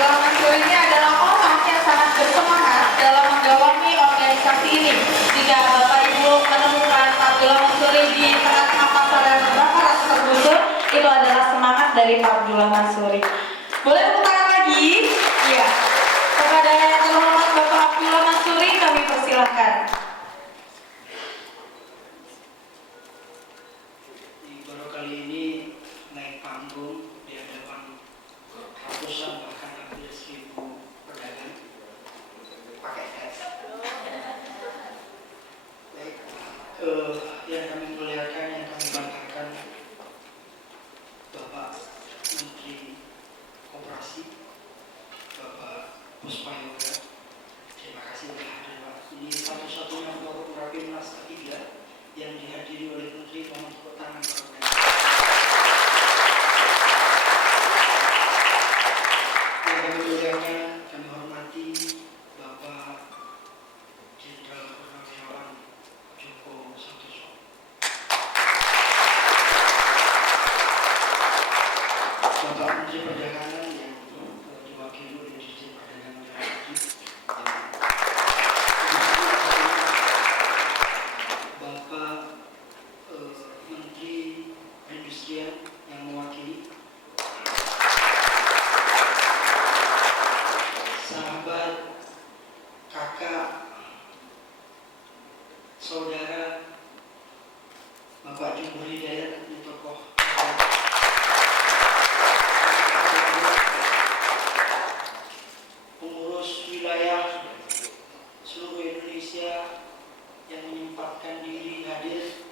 Abdullah Mansur ini adalah orang yang sangat bersemangat dalam menggawangi organisasi ini. Jika Bapak Ibu menemukan Pak Abdullah Mansur di tengah-tengah pasar yang terbakar atau tergusur, itu adalah semangat dari Pak Abdullah Mansur. Boleh tepuk tangan lagi? Iya. Kepada yang terhormat Bapak Abdullah Mansur kami persilahkan. Baru kali ini naik panggung di hadapan ratusan bahkan hampir 1000 pedagang pakai tes. Baik, yang kami muliakan, yang kami banggakan, Bapak Menteri Koperasi, Bapak Puspayoga, terima kasih telah hadir Pak. Ini satu-satunya forum Rapimnas ketiga yang dihadiri oleh Menteri. Mohon tepuk tangan Pak. Yang kami muliakan, kami hormati Bapak Jenderal Purnawirawan Joko Santoso, Bapak Menteri Perdagangan yang diwakili oleh Dirjen Perdagangan dan Bapak Menteri Perindustrian yang mewakili, sahabat, kakak, saudara, Bapak Jumhur Hidayat, ini tokoh pengurus wilayah seluruh Indonesia yang menyempatkan diri hadir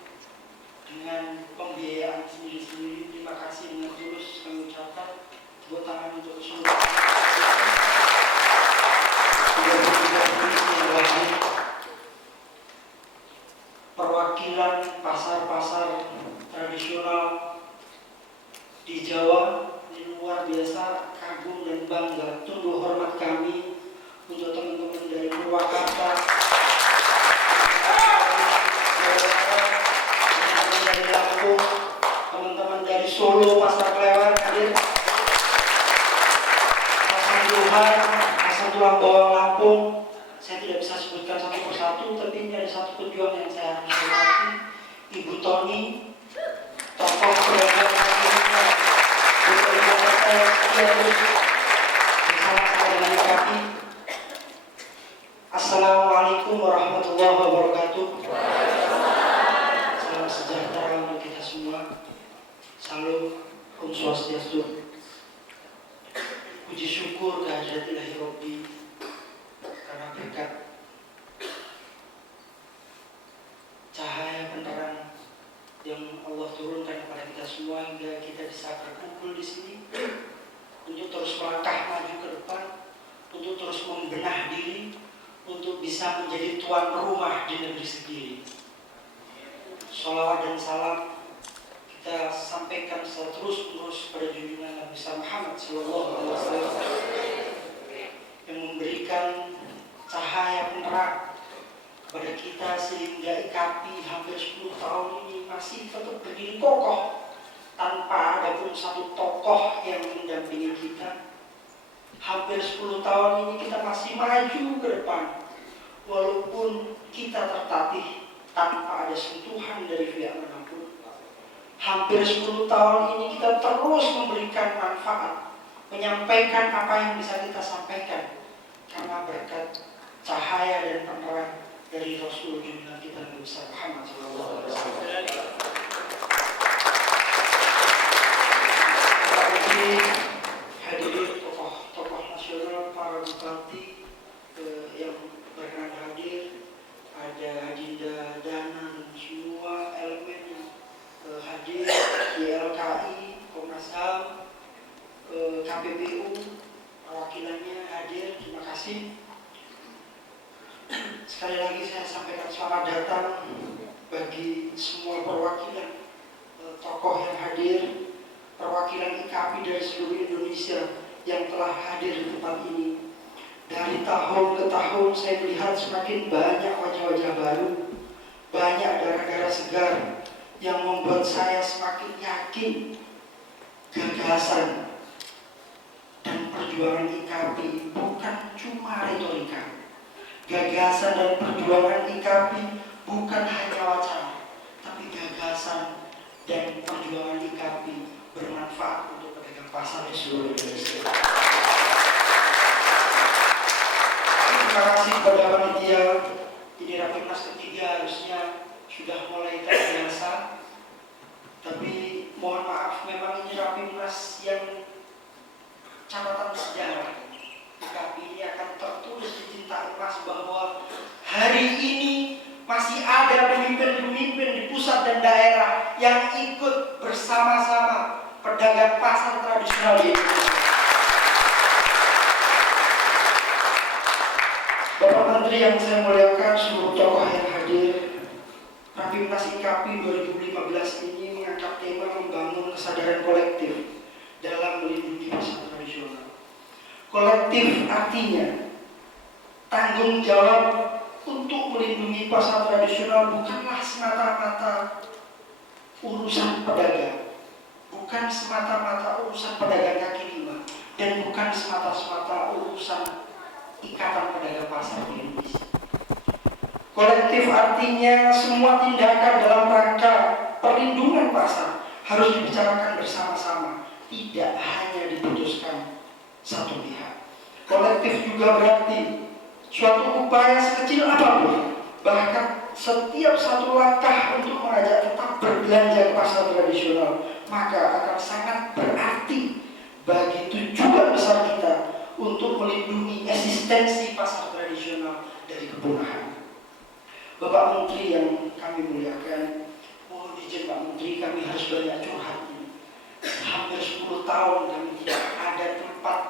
dengan pembiayaan sendiri-sendiri. Terima kasih dengan tulus kami ucapkan. Tepuk tangan untuk seluruh perwakilan pasar-pasar tradisional di Jawa. Ini luar biasa, kagum dan bangga. Tunduk hormat kami untuk teman-teman dari Purwakarta, teman-teman dari Lampung, teman-teman dari Solo, Pasar Klewer hadir, Pasar Johan, Pasar Tulang Bawang Lampung. Saya tidak bisa sebutkan satu persatu, tapi ini ada satu pejuang yang saya harus hormati, Ibu Tony, tokoh pedagang bersama-sama dengan kami. Assalamualaikum warahmatullahi wabarakatuh. Salam sejahtera untuk kita semua. Salam Om Swastiastu. Puji syukur kehadirat Ilahi Robbi karena berkat cahaya penerang yang Allah turunkan kepada kita semua hingga kita bisa berkumpul di sini untuk terus melangkah maju ke depan, untuk terus membenah diri, untuk bisa menjadi tuan rumah di negeri sendiri. Sholawat dan salam kita sampaikan secara terus-menerus pada junjungan Nabi Muhammad SAW yang memberikan cahaya penerang kepada kita sehingga IKAPI hampir 10 tahun ini masih tetap berdiri kokoh tanpa ada pun satu tokoh yang mendampingi kita. Hampir 10 tahun ini kita masih maju ke depan walaupun kita tertatih tanpa ada sentuhan dari pihak manapun. Hampir 10 tahun ini kita terus memberikan manfaat, menyampaikan apa yang bisa kita sampaikan karena berkat cahaya dan penerang dari Rasul junjungan kita Nabi Muhammad SAW. Hadirin tokoh-tokoh nasional, para bupati yang berkenan hadir, ada Adinda Dana dan semua elemen yang hadir di LKI, Komnas HAM, KPPU, perwakilannya hadir, terima kasih. Sekali lagi saya sampaikan selamat datang bagi semua perwakilan tokoh yang hadir, perwakilan IKAPI dari seluruh Indonesia yang telah hadir di tempat ini. Dari tahun ke tahun saya melihat semakin banyak wajah-wajah baru, banyak darah-darah segar yang membuat saya semakin yakin gagasan dan perjuangan perjuangan IKAPI bukan cuma retorika. Gagasan dan perjuangan IKAPI bukan hanya wacana, tapi gagasan dan perjuangan IKAPI bermanfaat untuk pedagang pasar di seluruh Indonesia. Terima kasih kepada panitia. Ini Rapimnas ketiga harusnya sudah mulai terbiasa, tapi mohon maaf, memang ini Rapimnas yang catatan sejarah. IKAPI ini akan tertulis di tinta emas bahwa hari ini masih ada pemimpin-pemimpin di pusat dan daerah yang ikut bersama-sama pedagang pasar tradisional di Indonesia. Bapak Menteri yang saya muliakan, seluruh tokoh yang hadir, Rapimnas IKAPI 2015 ini mengangkat tema membangun kesadaran kolektif dalam melindungi pasar tradisional. Kolektif artinya tanggung jawab untuk melindungi pasar tradisional bukanlah semata-mata urusan pedagang, bukan semata-mata urusan pedagang kaki lima, dan bukan semata-mata urusan ikatan pedagang pasar di Indonesia. Kolektif artinya semua tindakan dalam rangka perlindungan pasar harus dibicarakan bersama-sama, tidak hanya diputuskan satu pihak. Kolektif juga berarti suatu upaya sekecil apapun, bahkan setiap satu langkah untuk mengajak tetap berbelanja ke pasar tradisional, maka akan sangat berarti bagi tujuan besar kita untuk melindungi eksistensi pasar tradisional dari kepunahan. Bapak Menteri yang kami muliakan, mohon izin Pak Menteri, kami harus banyak curhat ini. Hampir 10 tahun kami tidak ada tempat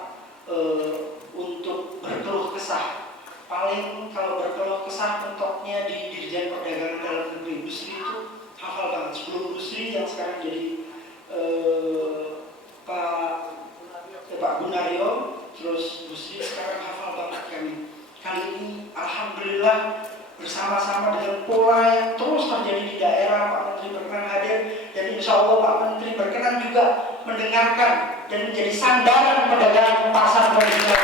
untuk berkeluh kesah. Paling kalau berkeluh kesah mentoknya di Dirjen Perdagangan Dalam Negeri. Bu Sri itu hafal banget. Sebelum Bu Sri yang sekarang jadi Pak Gunario, terus Bu Sri sekarang hafal banget kami. Kali ini alhamdulillah bersama-sama dengan pola yang terus terjadi di daerah, Pak Menteri berkenan hadir, dan insya Allah Pak Menteri berkenan juga mendengarkan dan menjadi sandaran pedagang pasar tradisional.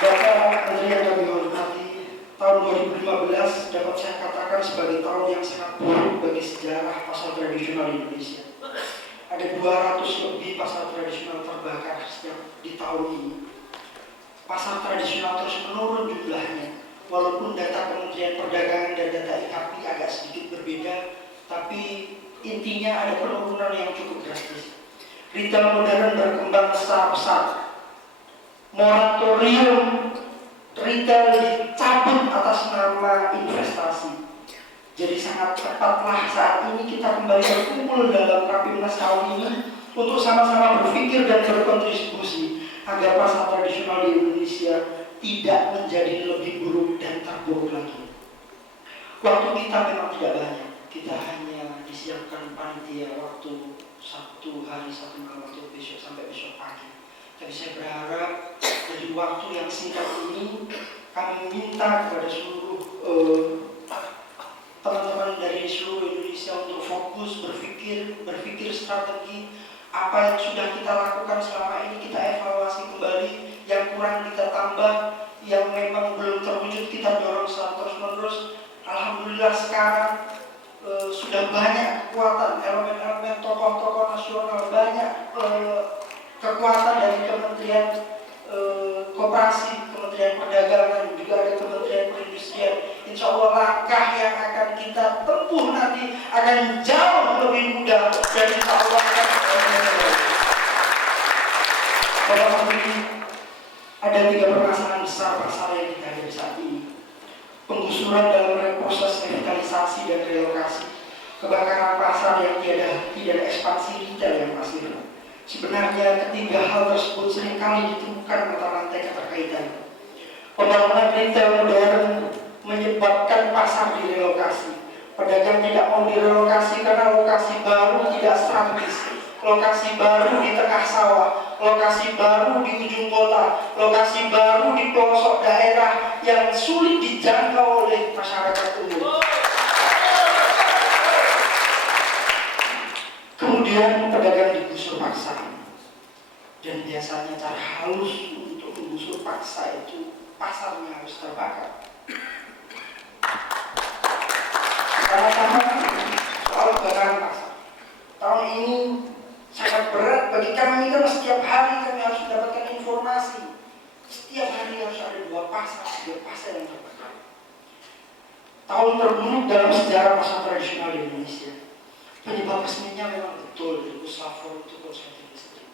Bapak Menteri yang kami hormati, tahun 2015 dapat saya katakan sebagai tahun yang sangat buruk bagi sejarah pasar tradisional di Indonesia. Ada 200 lebih pasar tradisional terbakar setiap di tahun ini. Pasar tradisional terus menurun jumlahnya, walaupun data Kementerian Perdagangan dan data IKAPI agak sedikit berbeda, tapi intinya ada penurunan yang cukup drastis. Retail modern berkembang secara pesat. Moratorium retail dicabut atas nama investasi. Jadi sangat tepatlah saat ini kita kembali berkumpul dalam Rapimnas tahun ini untuk sama-sama berpikir dan berkontribusi agar pasar tradisional di Indonesia tidak menjadi lebih buruk dan terburuk lagi. Waktu kita memang tidak banyak. Kita hanya disiapkan panitia waktu satu hari satu malam untuk besok sampai besok pagi. Tapi saya berharap dari waktu yang singkat ini kami meminta kepada seluruh teman-teman dari seluruh Indonesia untuk fokus berpikir strategi apa yang sudah kita lakukan selama ini, kita evaluasi kembali, yang kurang kita tambah, yang memang belum terwujud kita dorong secara terus-menerus. Alhamdulillah sekarang sudah banyak kekuatan, elemen-elemen tokoh-tokoh nasional, banyak kekuatan dari Kementerian Koperasi, Kementerian Perdagangan, juga ada Kementerian Perindustrian. Insya Allah langkah yang akan kita tempuh nanti akan jauh lebih mudah dan insya Allah akan Bapak Menteri, ada 3 permasalahan besar pasar yang kita hadapi saat ini. Penggusuran dalam proses revitalisasi dan relokasi, kebakaran pasar yang tidak ada ekspansi retail yang masif. Sebenarnya ketiga hal tersebut seringkali ditemukan mata rantai keterkaitan. Pembangunan retail modern menyebabkan pasar direlokasi. Pedagang tidak mau direlokasi karena lokasi baru tidak strategis, lokasi baru di tengah sawah, lokasi baru di ujung kota, lokasi baru di pelosok daerah yang sulit dijangkau oleh masyarakat umum. Kemudian pedagang digusur paksa. Dan biasanya cara halus untuk menggusur paksa itu pasarnya harus terbakar. Pertama-tama soal kebakaran pasar. Tahun ini sangat berat bagi kami karena setiap hari kami harus mendapatkan informasi. Setiap hari harus ada 2 pasar, 3 pasar yang terbakar. Tahun terburuk dalam sejarah pasar tradisional di Indonesia. Penyebab pastinya memang betul di Puslapor itu konsumsi listrik.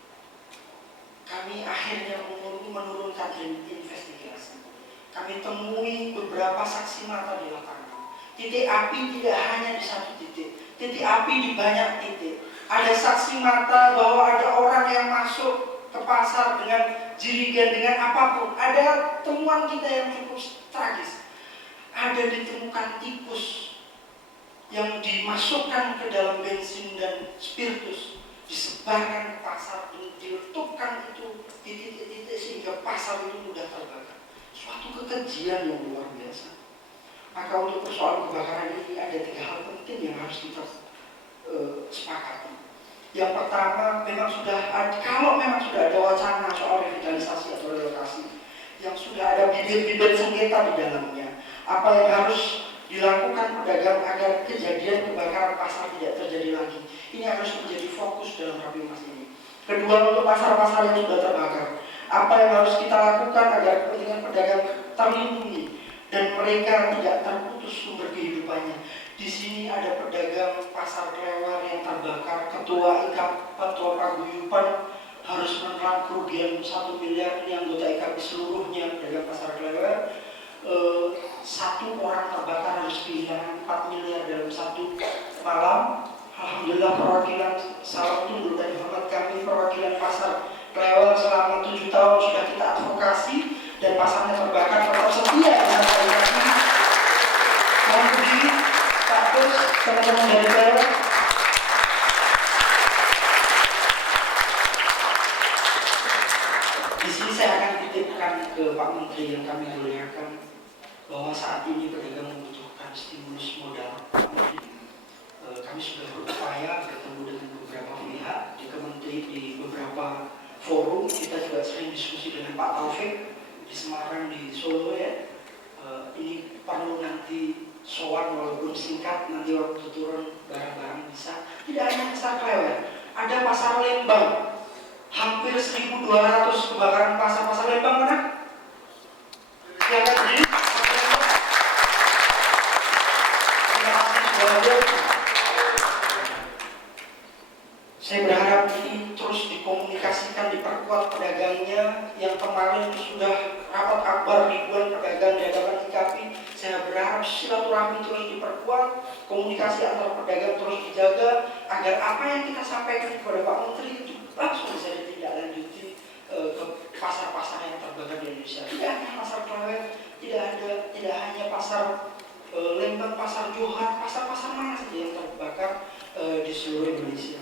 Kami akhirnya menurunkan investigasi. Kami temui beberapa saksi mata di lapangan. Titik api tidak hanya di satu titik, titik api di banyak titik. Ada saksi mata bahwa ada orang yang masuk ke pasar dengan jirigen, dengan apapun. Ada temuan kita yang cukup tragis. Ada ditemukan tikus yang dimasukkan ke dalam bensin dan spiritus, disebarkan ke pasar dan diletupkan itu di titik-titik sehingga pasar itu mudah terbakar. Suatu kekejian yang luar biasa. Maka untuk persoalan kebakaran ini ada 3 hal penting yang harus kita sepakati. Yang pertama, kalau memang sudah ada wacana soal revitalisasi atau relokasi, yang sudah ada bibit-bibit sengketa di dalamnya, apa yang harus dilakukan pedagang agar kejadian kebakaran pasar tidak terjadi lagi. Ini harus menjadi fokus dalam Rapimnas ini. Kedua, untuk pasar-pasar yang sudah terbakar, apa yang harus kita lakukan agar kepentingan pedagang terlindungi dan mereka tidak terputus sumber kehidupannya. Di sini ada pedagang pasar Klewer yang terbakar, ketua paguyuban harus menelan kerugian 1 miliar. Ini anggota IKP seluruhnya pedagang pasar Klewer. 1 orang terbakar harus kehilangan 4 miliar dalam 1 malam. Alhamdulillah perwakilan salam tunduk dan hormat kami perwakilan pasar Klewer selama 7 tahun sudah kita advokasi dan pasarnya terbakar tetap setia dengan kami. Mohon berdiri Pak Bos, teman-teman dari Klewer. Di sini saya akan titipkan ke Pak Menteri yang kami muliakan bahwa saat ini pedagang membutuhkan stimulus modal. Kami sudah berupaya bertemu dengan beberapa pihak di Kementerian, di beberapa forum. Kita juga sering diskusi dengan Pak Taufik di Semarang, di Solo ya. Ini perlu nanti soal walaupun singkat, nanti waktu turun barang-barang bisa. Tidak hanya pasar Klewer, ada pasar Lembang. Hampir 1.200 kebakaran pasar Lembang mana? Silakan berdiri. Saya berharap ini terus dikomunikasikan, diperkuat pedagangnya yang kemarin sudah rapat akbar ribuan pedagang di hadapan IKP. Saya berharap silaturahmi terus diperkuat, komunikasi antar pedagang terus dijaga agar apa yang kita sampaikan kepada Pak Menteri itu langsung bisa ditindaklanjuti ke pasar-pasar yang terbakar di Indonesia. Tidak hanya pasar Klewer, tidak hanya pasar Lembang, pasar Johar, pasar-pasar mana saja yang terbakar di seluruh Indonesia.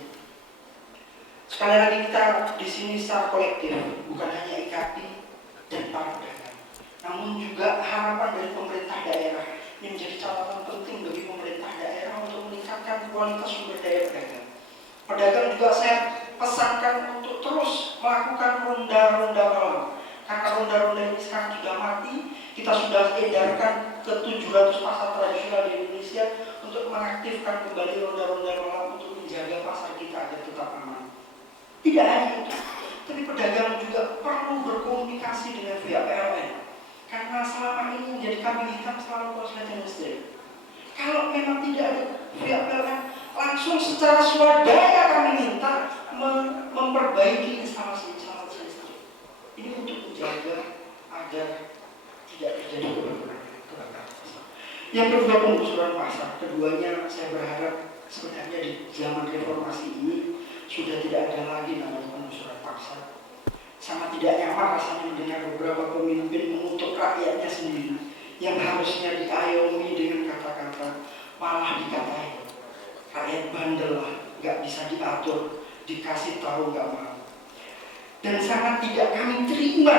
Sekali lagi kita di sini secara kolektif, bukan hanya IKP dan para pedagang, namun juga harapan dari pemerintah daerah. Ini menjadi catatan penting bagi pemerintah daerah untuk meningkatkan kualitas sumber daya pedagang. Pedagang juga saya pesankan untuk terus melakukan ronda-ronda malam. Karena ronda-ronda ini sekarang sudah mati, kita sudah edarkan ke 700 pasar tradisional di Indonesia untuk mengaktifkan kembali ronda-ronda malam untuk menjaga pasar kita agar tetap aman. Tidak hanya itu, tapi pedagang juga perlu berkomunikasi dengan pihak PLN. Karena selama ini menjadi kambing hitam selalu korsleting listrik. Kalau memang tidak ada pihak PLN, langsung secara swadaya kami minta memperbaiki instalasi listrik. Ini untuk menjaga agar tidak terjadi kebakaran. Yang kedua, penggusuran pasar. Keduanya saya berharap sebenarnya di zaman reformasi ini sudah tidak ada lagi namanya penggusuran pasar. Sangat tidak nyaman rasanya mendengar beberapa pemimpin mengutuk rakyatnya sendiri yang harusnya diayomi dengan kata-kata, malah dikatain rakyat bandel lah, nggak bisa diatur, dikasih tahu nggak mau. Dan sangat tidak kami terima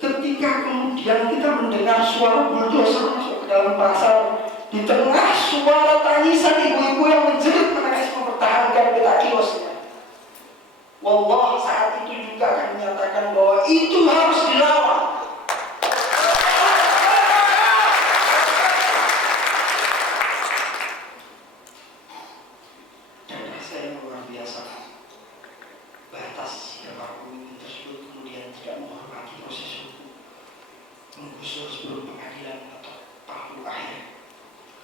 ketika kemudian kita mendengar suara bulldozer masuk ke dalam pasar di tengah suara tangisan ibu-ibu yang menjerit menangis mempertahankan peta kiosnya. Wallah saat itu juga akan menyatakan bahwa itu harus dilawan. Dan rasa yang luar biasa, batas jika pemimpin tersebut kemudian tidak menghormati proses hukum, menggusur sebelum pengadilan atau palu akhir,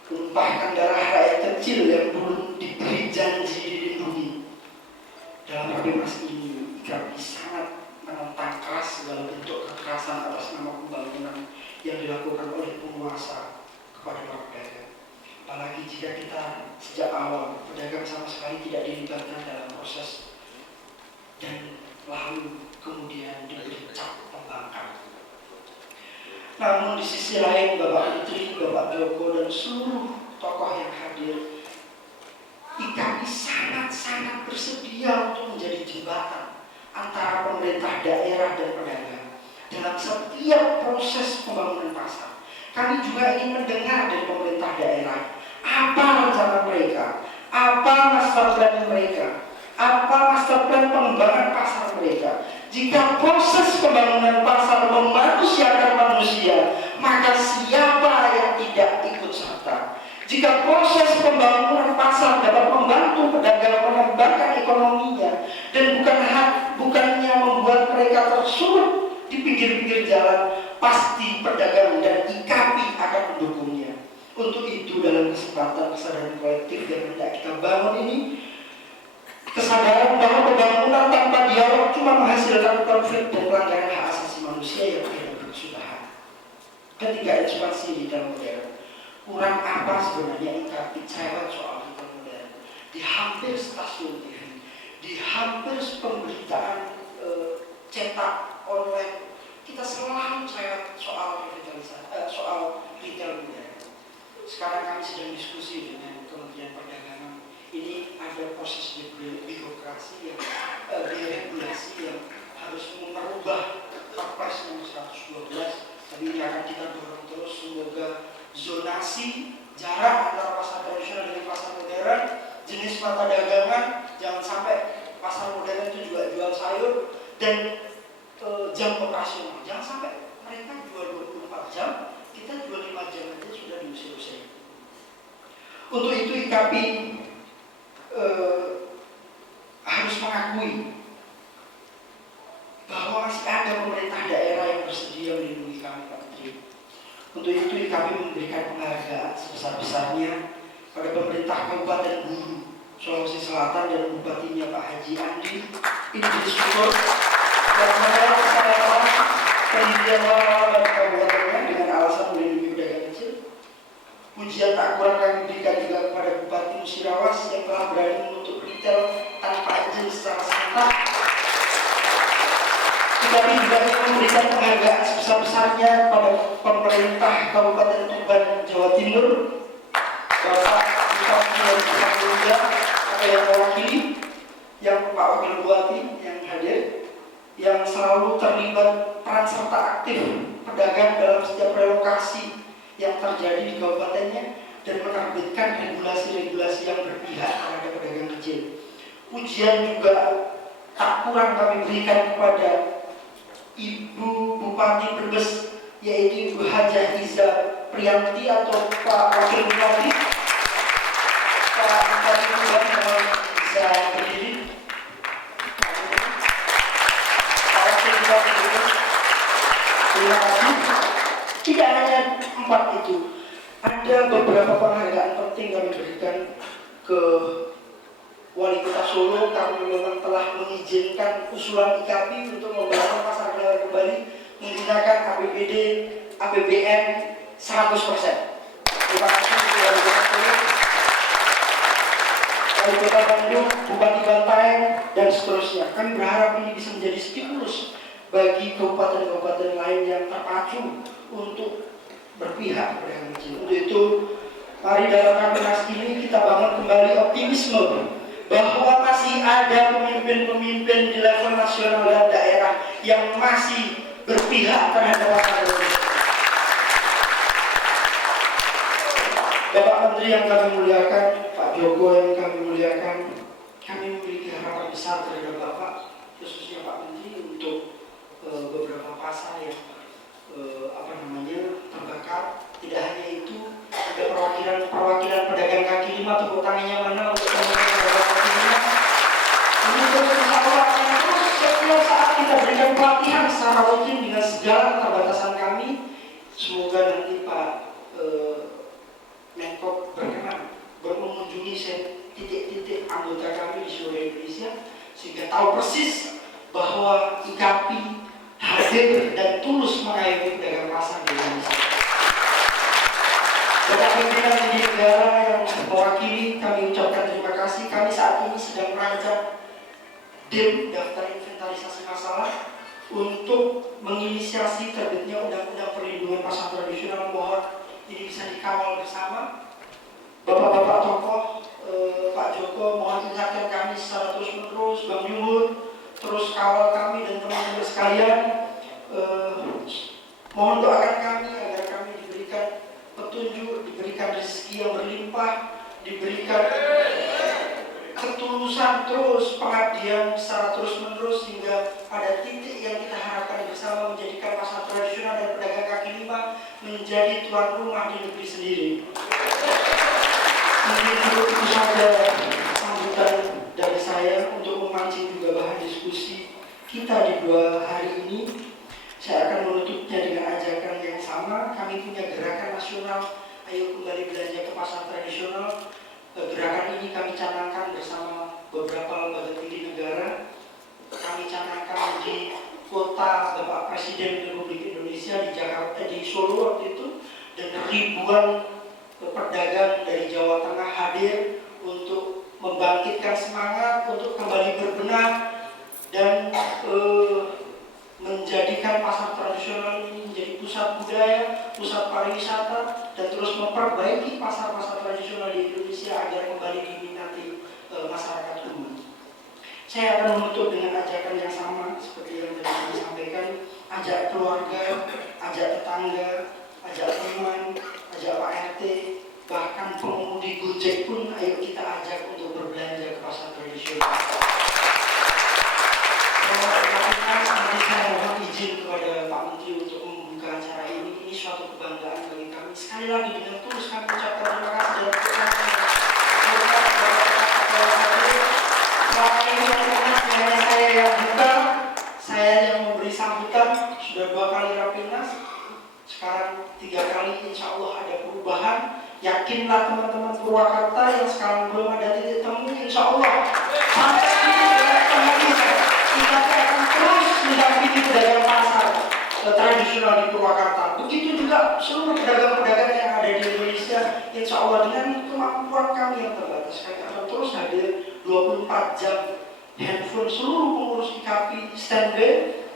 menumpahkan darah rakyat kecil yang belum diberi janji dilindungi. Dalam Rapimnas ini, kami sangat menentang keras segala bentuk kekerasan atas nama pembangunan yang dilakukan oleh penguasa kepada para pedagang. Apalagi jika kita sejak awal pedagang sama sekali tidak dilibatkan dalam proses dan lalu kemudian diberi cap pembangkang. Namun di sisi lain Bapak Menteri, Bapak Joko dan seluruh tokoh yang hadir, IKAPI sangat-sangat bersedia untuk menjadi jembatan antara pemerintah daerah dan pedagang dalam setiap proses pembangunan pasar. Kami juga ingin mendengar dari pemerintah daerah apa rencana mereka, apa master plan mereka, apa master plan pengembangan pasar mereka. Jika proses pembangunan pasar memanusiakan manusia, maka siapa yang tidak ikut serta? Jika proses pembangunan pasar dapat membantu pedagang mengembangkan ekonominya dan bukannya membuat mereka tersurut di pinggir-pinggir jalan, pasti pedagang dan IKAPI akan mendukungnya. Untuk itu dalam kesadaran kolektif yang hendak kita bangun ini, kesadaran bahwa pembangunan tanpa dialog cuma menghasilkan konflik dan pelanggaran hak asasi manusia yang tidak berkesudahan. Ketiga ekspansi di dalam modern. Kurang apa sebenarnya IKAPI cerewet soal retail modern? Di hampir stasiun TV, di hampir pemberitaan cetak online, kita selalu cerewet soal soal retail modern. Sekarang kami sedang diskusi dengan Kementerian Perdagangan. Ini ada proses birokrasi yang deregulasi yang harus merubah Perpres nomor 112. Tapi ini akan kita dorong terus, semoga zonasi jarak antara pasar tradisional dengan pasar modern, jenis mata dagangan, jangan sampai pasar modern itu juga jual sayur, dan jam operasional, jangan sampai mereka jual 24 jam, kita jual 5 jam aja sudah diusir-usir. Untuk itu IKAPI harus mengakui bahwa masih ada pemerintah daerah yang bersedia melindungi kami, Pak Menteri. Untuk itu IKAPI memberikan penghargaan sebesar-besarnya pada pemerintah Kabupaten Gulu, Sulawesi Selatan dan Bupatinya Pak Haji Andi Idris Syukur yang menolak kesalahan penelitian warna kabupatennya dengan alasan melindungi pedagang kecil. Pujian tak kurang kami berikan juga kepada Bupati Musirawas yang telah berani menutup retail tanpa izin secara serentak. Kami juga memberikan penghargaan sebesar-besarnya pada pemerintah Kabupaten Tuban, Jawa Timur, Bapak Bupati dan Bapak Muda atau yang mewakili, yang Pak Wakil Bupati yang hadir, yang selalu terlibat peran serta aktif pedagang dalam setiap relokasi yang terjadi di kabupatennya dan menerbitkan regulasi-regulasi yang berpihak terhadap pedagang kecil. Pujian juga tak kurang kami berikan kepada Ibu Bupati Brebes, yaitu Ibu Hajah Iza Priyanti atau Pak Wakil Bupati. Pak Bupati Tuban bisa berdiri. Pak Wakil Bupati Brebes, terima kasih. Tidak hanya 4 itu, ada beberapa penghargaan penting kami berikan ke Wali Kota Solo. Kami memang telah mengizinkan usulan IKAPI untuk membangun pasar daerah kembali menggunakan APBD, APBN 100%. Terima kasih Wali Kota Solo, Wali Kota Bandung, Bupati Bantaeng, dan seterusnya. Kami berharap ini bisa menjadi stimulus bagi kabupaten-kabupaten lain yang terpacu untuk berpihak kepada yang kecil. Untuk itu, mari dalam Rapimnas ini kita bangun kembali optimisme bahwa masih ada pemimpin-pemimpin di level nasional dan daerah yang masih berpihak terhadap masyarakat Indonesia. Bapak Menteri yang kami muliakan, Pak Joko yang kami muliakan, kami memiliki harapan besar terhadap Bapak khususnya Pak Menteri untuk beberapa pasar yang terbakar. Tidak hanya itu, ada perwakilan pedagang kaki lima, tepuk tangannya mana untuk pedagang kaki lima. Ini terus insya Allah terus setiap saat kita berikan pelatihan secara rutin dengan segala keterbatasan kami. Semoga nanti Pak Menko berkenan mengunjungi titik-titik anggota kami di seluruh Indonesia sehingga tahu persis bahwa IKAPI hadir dan tulus mengayomi pedagang pasar di Indonesia. Bapak pimpinan tinggi negara yang mewakili, kami ucapkan terima kasih. Kami saat ini sedang merancang DIM, daftar inventarisasi masalah, untuk menginisiasi terbitnya Undang-Undang Perlindungan Pasar Tradisional. Mohon ini bisa dikawal bersama. Bapak-bapak tokoh, Pak Joko, mohon ingatkan kami secara terus-menerus, Bang Yuhud, terus kawal kami dan teman-teman sekalian. Mohon doakan kami agar kami diberikan petunjuk, diberikan rezeki yang berlimpah, diberikan ketulusan terus, pengabdian secara terus-menerus hingga pada titik yang kita harapkan bersama menjadikan pasar tradisional dan pedagang kaki lima menjadi tuan rumah di negeri sendiri. Mungkin itu saja sambutan dari saya untuk memancing juga bahan diskusi kita di 2 hari ini. Saya akan menutupnya dengan ajakan yang sama. Kami punya gerakan nasional, ayo kembali belanja ke pasar tradisional. Gerakan ini kami canangkan bersama beberapa lembaga tinggi negara. Kami canangkan di kota Bapak Presiden Republik Indonesia di Jakarta, di Solo waktu itu, dan ribuan pedagang dari Jawa Tengah hadir untuk membangkitkan semangat untuk kembali berbenah dan menjadikan pasar tradisional ini menjadi pusat budaya, pusat pariwisata, dan terus memperbaiki pasar-pasar tradisional di Indonesia agar kembali diminati masyarakat umum. Saya akan menutup dengan ajakan yang sama seperti yang tadi disampaikan, ajak keluarga, ajak tetangga, ajak teman, ajak Pak RT, bahkan pengemudi Gojek pun ayo kita ajak untuk berbelanja ke pasar tradisional. Saya mohon izin kepada Pak Menteri untuk membuka acara ini. Ini suatu kebanggaan bagi kami. Sekali lagi dengan tulus kami ucapkan terima kasih dan terima kasih. Selama ini hanya saya yang buka, saya yang memberi sambutan. Sudah 2 kali Rapimnas, sekarang 3 kali. Insya Allah ada perubahan. Yakinlah teman-teman Purwakarta yang sekarang belum ada titik temu, insya Allah sampai kita akan terus mendampingi pedagang pasar tradisional di Purwakarta. Begitu juga seluruh pedagang-pedagang yang ada di Indonesia, insya Allah dengan kemampuan kami yang terbatas, kami akan terus hadir 24 jam. Handphone seluruh pengurus IKAPI standby.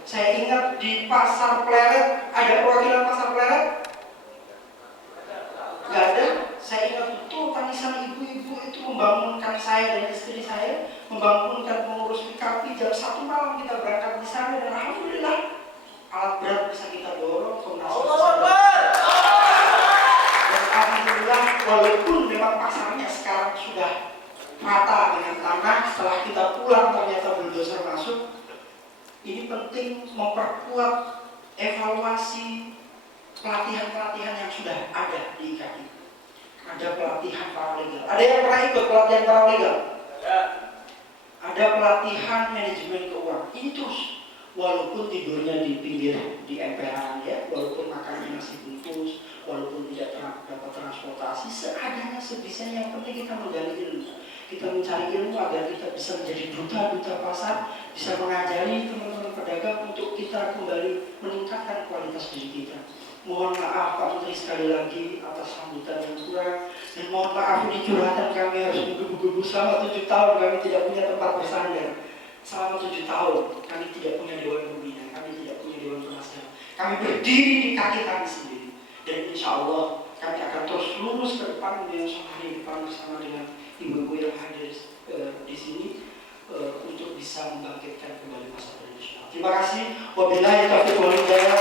Saya ingat di pasar Pleret, ada perwakilan pasar Pleret? Gak ada. Saya ingat betul tangisan ibu-ibu itu membangunkan saya dan istri saya, membangunkan pengurus IKAPI jam 1 malam kita berangkat di sana, dan alhamdulillah alat berat bisa kita dorong ke dan alhamdulillah walaupun memang pasarnya sekarang sudah rata dengan tanah, setelah kita pulang ternyata bulldozer masuk. Ini penting memperkuat evaluasi pelatihan-pelatihan yang sudah ada di IKAPI. Ada pelatihan paralegal. Ada yang pernah ikut pelatihan paralegal? Ya. Ada pelatihan manajemen keuangan. Ini terus, walaupun tidurnya di pinggir di emperan ya, walaupun makannya nasi bungkus, walaupun tidak dapat transportasi, seadanya sebisanya. Yang penting kita menggali ilmu. Kita mencari ilmu agar kita bisa menjadi duta-duta pasar, bisa mengajari teman-teman pedagang untuk kita kembali meningkatkan kualitas diri kita. Mohon maaf Pak Menteri sekali lagi atas sambutan yang kurang, dan mohon maaf ini curhatan kami harus menggebu-gebu. Selama 7 tahun kami tidak punya tempat bersandar. Selama 7 tahun kami tidak punya dewan pembina, kami tidak punya dewan penasehat. Kami berdiri di kaki kami sendiri, dan insya Allah kami akan terus lurus ke depan dengan hari depan bersama dengan ibu-ibu yang hadir di sini untuk bisa membangkitkan kembali pasar tradisional. Terima kasih. Wabillahi taufiq wal hidayah.